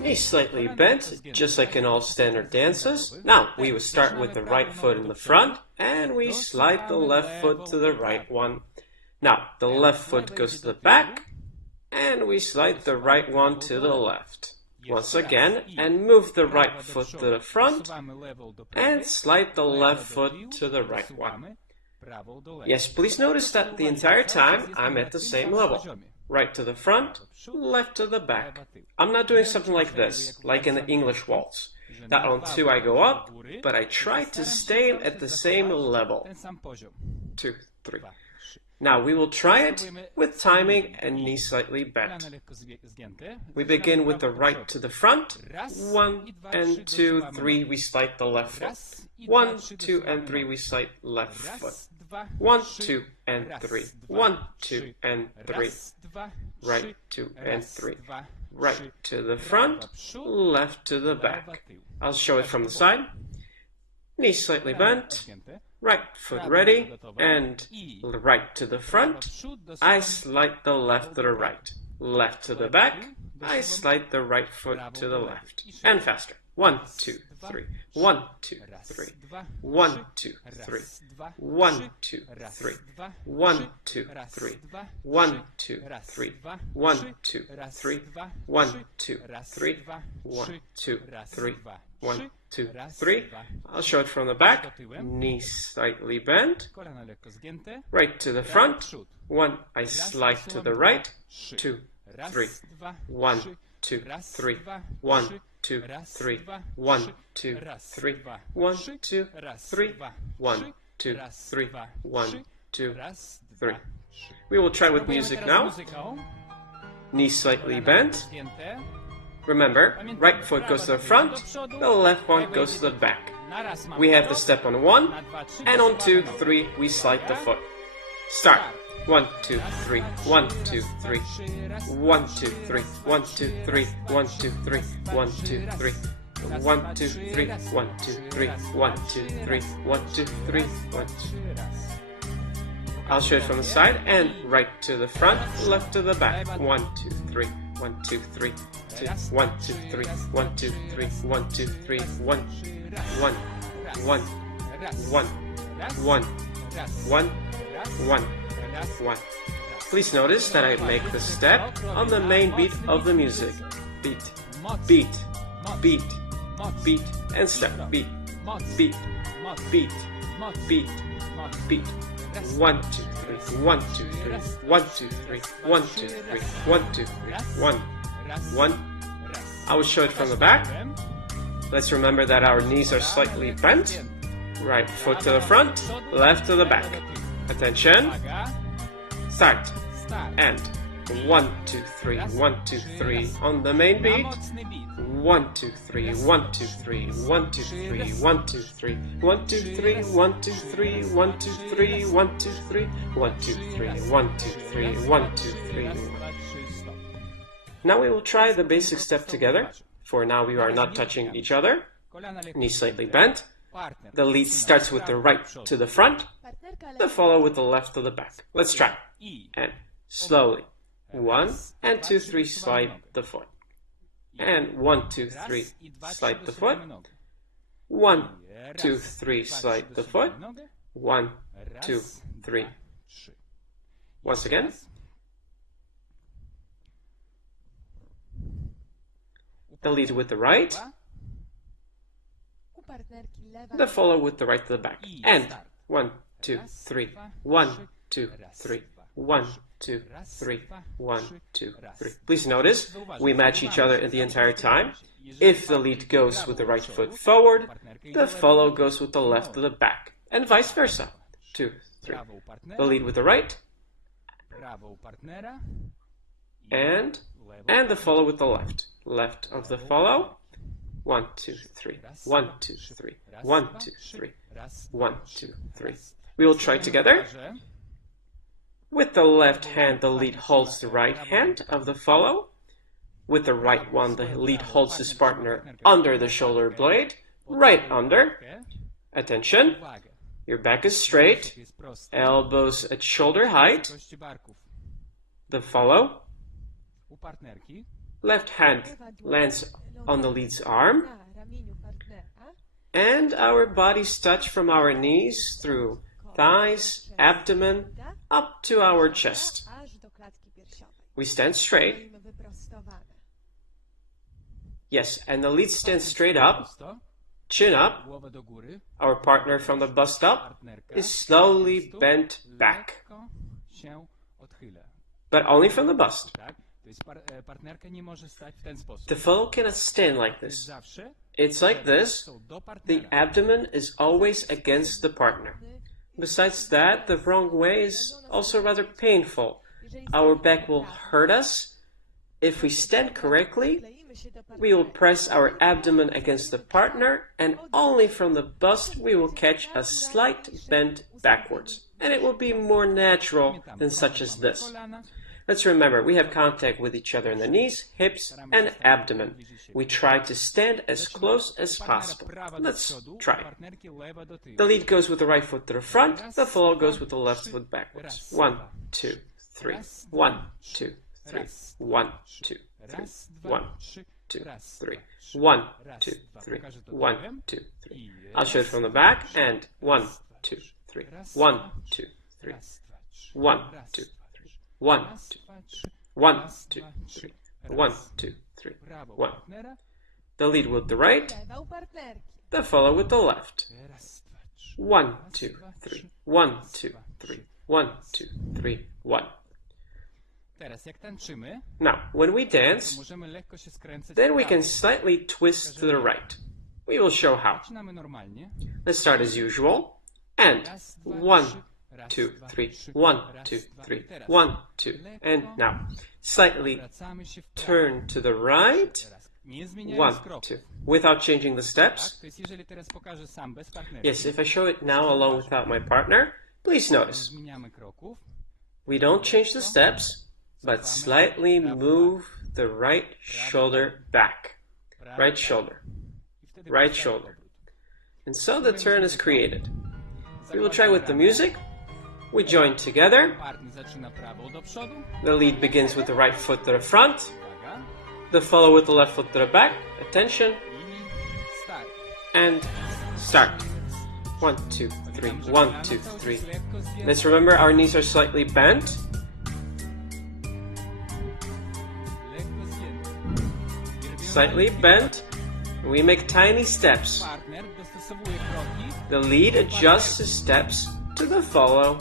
Knees slightly bent, just like in all standard dances. Now, we will start with the right foot in the front, and we slide the left foot to the right one. Now, the left foot goes to the back, and we slide the right one to the left. Once again, and move the right foot to the front, and slide the left foot to the right one. Yes, please notice that the entire time I'm at the same level. Right to the front, left to the back. I'm not doing something like this, like in the English waltz. That on 2 I go up, but I try to stay at the same level. 2, 3. Now we will try it with timing and knee slightly bent. We begin with the right to the front. 1 and 2, 3, we slide the left foot. 1, 2, and 3, we slide left foot. 1, 2, and 3. 1, 2, and 3. Right, 2, and 3. Right to the front, left to the back. I'll show it from the side. Knee slightly bent. Right foot ready, and right to the front. I slide the left to the right. Left to the back. I slide the right foot to the left. And faster. 1, 2, 3. 1, 2, 3. 1, 2, 3. 1, 2, 3. 1, 2, 3. 1, 2, 3. 1, 2, 3. 1, 2, 3. 1, 2, 3. 1, 2, 3. I'll show it from the back. Knee slightly bent. Right to the front. 1, I slide to the right. 2, 3. 1, 2, 3. 1, 2, 3. 1, 2, 3. 1, 2, 3. 1, 2, 3. 1, 2, 3. We will try with music now. Knee slightly bent. Remember, right foot goes to the front, the left one goes to the back. We have the step on 1, and on 2, 3, we slide the foot. Start. 1, 2, 3. 1, 2, 3. 1, 2, 3. 1, 2, 3. 1, 2, 3. 1, 2, 3. 1, 2, 3. 1, 2, 3. 1, 2, 3. 1, 2, 3. 1, 2. I'll show it from the side, and right to the front, left to the back. 1, 2, 3. 1, 2, 3. 1, 2, 3. 1, 2, 3. 1, 2, 3. 1, 1, 1, 1, 1, 1, 1, 1. Please notice that I make the step on the main beat of the music. Beat, beat, beat, beat, and step. Beat, beat, beat, beat, beat. 1, 2, 3. 1, 2, 3. 1, 2, 3. 1, 2, 3. 1, 2, 3. 1, 1. I will show it from the back. Let's remember that our knees are slightly bent. Right foot to the front, left to the back. Attention. Start. And 1, 2, 3. 1, 2, 3. On the main beat. 1, 2, 3. 1, 2, 3. 1, 2, 3. 1, 2, 3. 1, 2, 3. 1, 2, 3. 1, 2, 3. 1, 2, 3. 1, 2, 3. 1, 2, 3. 1, 2, 3. Now we will try the basic step together. For now we are not touching each other. Knees slightly bent. The lead starts with the right to the front. The follow with the left to the back. Let's try. And slowly. 1 and 2, 3, slide the foot. And 1, 2, 3, slide the foot. 1, 2, 3, slide the foot. 1, 2, 3. Once again. The lead with the right. The follow with the right to the back. And 1, 2, 3. 1, 2, 3. 1, 2, 3. 1, 2, 3. Please notice, we match each other the entire time. If the lead goes with the right foot forward, the follow goes with the left to the back, and vice versa. 2, 3. The lead with the right, and the follow with the left. Left of the follow. 1, 2, 3. 1, 2, 3. 1, 2, 3. 1, 2, 3. We will try together. With the left hand, the lead holds the right hand of the follow. With the right one, the lead holds his partner under the shoulder blade, right under. Attention. Your back is straight. Elbows at shoulder height. The follow. Left hand lands on the lead's arm, and our bodies touch from our knees through thighs, abdomen, up to our chest. We stand straight. Yes, and the lead stands straight up, chin up. Our partner from the bust up is slowly bent back, but only from the bust. The fellow cannot stand like this. It's like this. The abdomen is always against the partner. Besides that, the wrong way is also rather painful. Our back will hurt us. If we stand correctly, we will press our abdomen against the partner, and only from the bust we will catch a slight bend backwards. And it will be more natural than such as this. Let's remember, we have contact with each other in the knees, hips, and abdomen. We try to stand as close as possible. Let's try. The lead goes with the right foot to the front, the follow goes with the left foot backwards. 1, 2, 3. 1, 2, 3. 1, 2, 3. 1, 2, 3. 1, 2, 3. 1, 2, 3. I'll show it from the back, and 1, 2, 3. 1, 2, 3. 1, 2, 3. 1, 2, 3. 1, 2, 3. 1, 2, 3. 1. The lead with the right, the follow with the left. 1, 2, 3. 1, 2, 3. 1, 2, 3. 1. Now, when we dance, then we can slightly twist to the right. We will show how. Let's start as usual, and 1, 2, 3, 1, 2, 3, 1, 2, and now slightly turn to the right, 1, 2, without changing the steps. Yes, if I show it now alone without my partner, please notice. We don't change the steps, but slightly move the right shoulder back. Right shoulder. Right shoulder. And so the turn is created. We will try with the music. We join together. The lead begins with the right foot to the front. The follow with the left foot to the back. Attention. And start. 1, 2, 3. 1, 2, 3. Let's remember our knees are slightly bent. Slightly bent. We make tiny steps. The lead adjusts his steps to the follow.